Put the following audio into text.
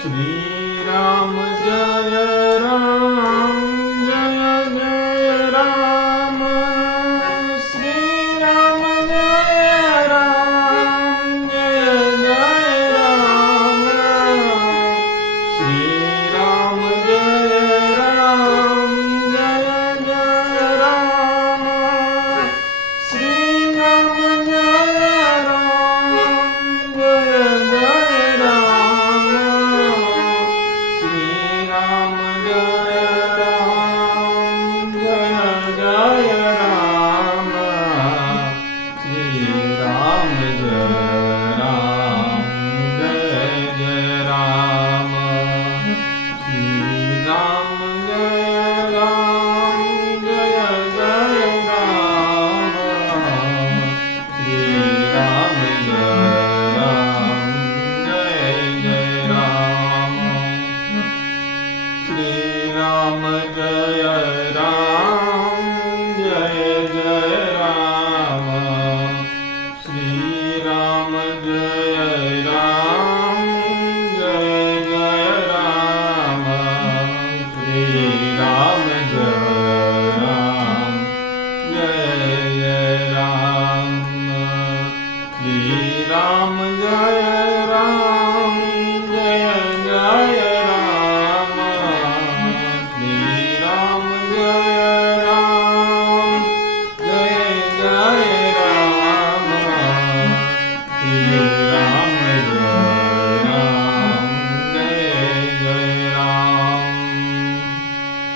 Shri Ram Jai Ram Jai Jai Ram. Shri Ram Jai Ram Jai Jai Ram. Shri Ram Jai Ram Jai Jai Ram. Shri Ram Jai Ram Jai Jai Ram. Shri Ram Jai Ram Jai Jai Ram. Shri Ram Jai Ram Jai Jai Ram. Shri Ram Jai Ram Jai Jai Ram. Shri Ram Jai Ram Jai Jai Ram. Shri Ram Jai Ram Jai Jai Ram. Shri Ram Jai Ram Jai Jai Ram. Shri Ram Jai Ram Jai Jai Ram. Shri Ram Jai